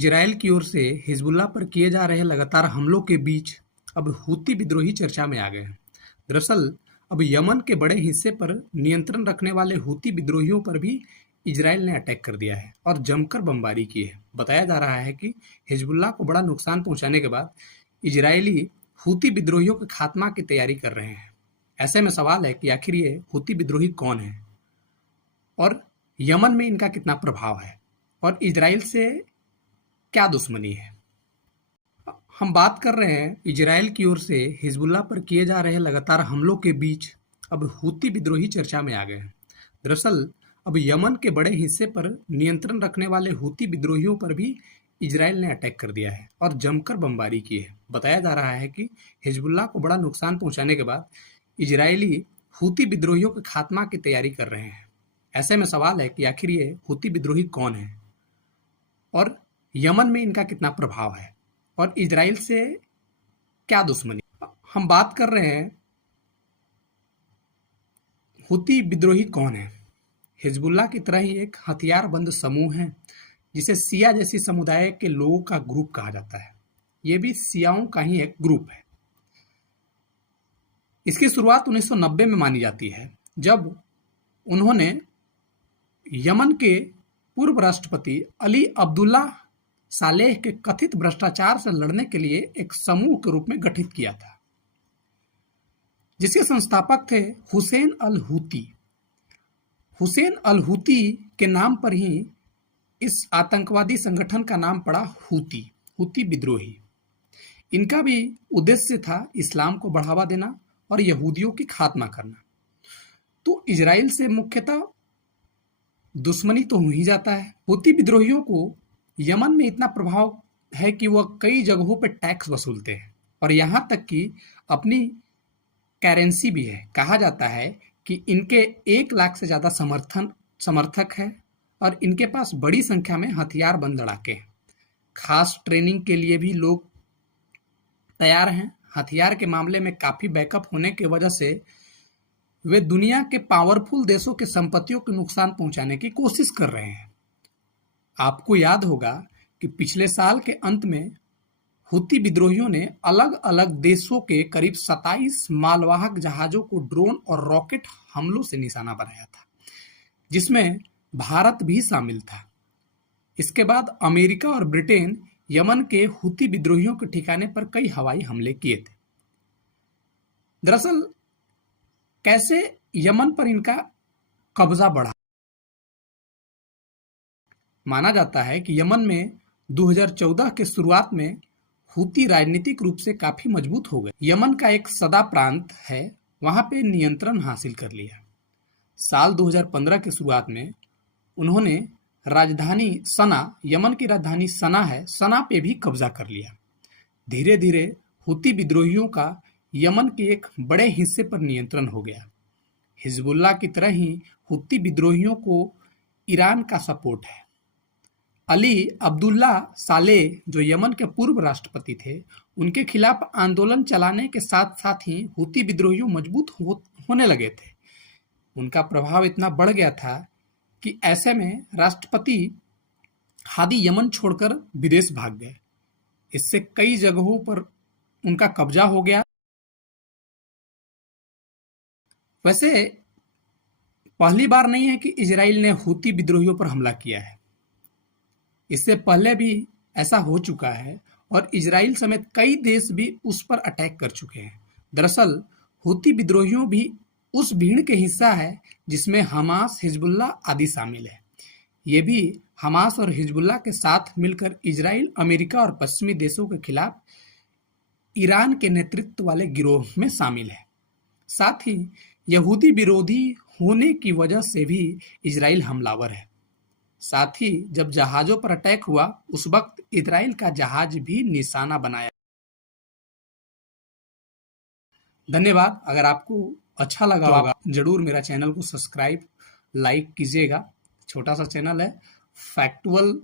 Israel की ओर से Hezbollah पर किए जा रहे लगातार हमलों के बीच अब हूती विद्रोही चर्चा में आ गए हैं। दरअसल अब यमन के बड़े हिस्से पर नियंत्रण रखने वाले हूती विद्रोहियों पर भी इजरायल ने अटैक कर दिया है और जमकर बमबारी की है। बताया जा रहा है कि हिजबुल्लाह को बड़ा नुकसान पहुंचाने के बाद इजरायली हूती विद्रोहियों के खात्मा की तैयारी कर रहे हैं। ऐसे में सवाल है कि आखिर ये हूती विद्रोही कौन है और यमन में इनका कितना प्रभाव है और इजराइल से क्या दुश्मनी है। हम बात कर रहे हैं इजरायल की ओर से हिजबुल्लाह पर किए जा रहे लगातार हमलों के बीच अब हूती विद्रोही चर्चा में आ गए हैं। दरअसल अब यमन के बड़े हिस्से पर नियंत्रण रखने वाले हूती विद्रोहियों पर भी इजरायल ने अटैक कर दिया है और जमकर बमबारी की है। बताया जा रहा है कि हिजबुल्लाह को बड़ा नुकसान पहुंचाने के बाद इजरायली हूती विद्रोहियों के खात्मा की तैयारी कर रहे हैं। ऐसे में सवाल है कि आखिर ये हूती विद्रोही कौन है और यमन में इनका कितना प्रभाव है और इजराइल से क्या दुश्मनी। हम बात कर रहे हैं हूती विद्रोही कौन है। हिजबुल्लाह की तरह ही एक हथियारबंद समूह है जिसे सिया जैसी समुदाय के लोगों का ग्रुप कहा जाता है। ये भी सियाओं का ही एक ग्रुप है। इसकी शुरुआत 1990 में मानी जाती है जब उन्होंने यमन के पूर्व राष्ट्रपति अली अब्दुल्ला सालेह के कथित भ्रष्टाचार से लड़ने के लिए एक समूह के रूप में गठित किया था, जिसके संस्थापक थे Hussain al Houthi. Hussain al Houthi के नाम पर ही इस आतंकवादी संगठन का नाम पड़ा हूती विद्रोही। इनका भी उद्देश्य था इस्लाम को बढ़ावा देना और यहूदियों की खात्मा करना। तो इजराइल से मुख्यतः दुश्मनी तो हो ही जाता है। हूती विद्रोहियों को यमन में इतना प्रभाव है कि वह कई जगहों पर टैक्स वसूलते हैं और यहाँ तक कि अपनी करेंसी भी है। कहा जाता है कि इनके 1 लाख से ज़्यादा समर्थक है और इनके पास बड़ी संख्या में हथियारबंद लड़ाके हैं। खास ट्रेनिंग के लिए भी लोग तैयार हैं। हथियार के मामले में काफ़ी बैकअप होने की वजह से वे दुनिया के पावरफुल देशों के संपत्तियों को नुकसान पहुंचाने की कोशिश कर रहे हैं। आपको याद होगा कि पिछले साल के अंत में हूती विद्रोहियों ने अलग अलग देशों के करीब 27 मालवाहक जहाज़ों को ड्रोन और रॉकेट हमलों से निशाना बनाया था, जिसमें भारत भी शामिल था। इसके बाद अमेरिका और ब्रिटेन यमन के हूती विद्रोहियों के ठिकाने पर कई हवाई हमले किए थे। दरअसल कैसे यमन पर इनका कब्जा बढ़ा। माना जाता है कि यमन में 2014 के शुरुआत में हूती राजनीतिक रूप से काफी मजबूत हो गए। यमन का एक सदा प्रांत है, वहां पे नियंत्रण हासिल कर लिया। साल 2015 के शुरुआत में उन्होंने राजधानी सना, यमन की राजधानी सना है, सना पे भी कब्जा कर लिया। धीरे धीरे हूती विद्रोहियों का यमन के एक बड़े हिस्से पर नियंत्रण हो गया। हिजबुल्लाह की तरह ही हूती विद्रोहियों को ईरान का सपोर्ट है। अली अब्दुल्ला सालेह, जो यमन के पूर्व राष्ट्रपति थे, उनके खिलाफ आंदोलन चलाने के साथ साथ ही हूती विद्रोहियों मजबूत होने लगे थे। उनका प्रभाव इतना बढ़ गया था कि ऐसे में राष्ट्रपति हादी यमन छोड़कर विदेश भाग गए। इससे कई जगहों पर उनका कब्जा हो गया। वैसे पहली बार नहीं है कि इजराइल ने हूती विद्रोहियों पर हमला किया है। इससे पहले भी ऐसा हो चुका है और इजराइल समेत कई देश भी उस पर अटैक कर चुके हैं। दरअसल हूती विद्रोहियों भी उस भीड़ के हिस्सा है जिसमें हमास, हिजबुल्लाह आदि शामिल है। ये भी हमास और हिजबुल्लाह के साथ मिलकर इजराइल, अमेरिका और पश्चिमी देशों के खिलाफ ईरान के नेतृत्व वाले गिरोह में शामिल है। साथ ही यहूदी विरोधी होने की वजह से भी इजराइल हमलावर है। साथ ही जब जहाजों पर अटैक हुआ उस वक्त इजराइल का जहाज भी निशाना बनाया। धन्यवाद। अगर आपको अच्छा लगा होगा जरूर मेरा चैनल को सब्सक्राइब, लाइक कीजिएगा। छोटा सा चैनल है, फैक्टुअल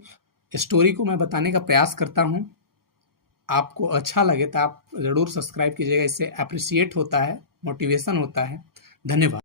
स्टोरी को मैं बताने का प्रयास करता हूँ। आपको अच्छा लगे तो आप जरूर सब्सक्राइब कीजिएगा। इससे अप्रिशिएट होता है, मोटिवेशन होता है। धन्यवाद।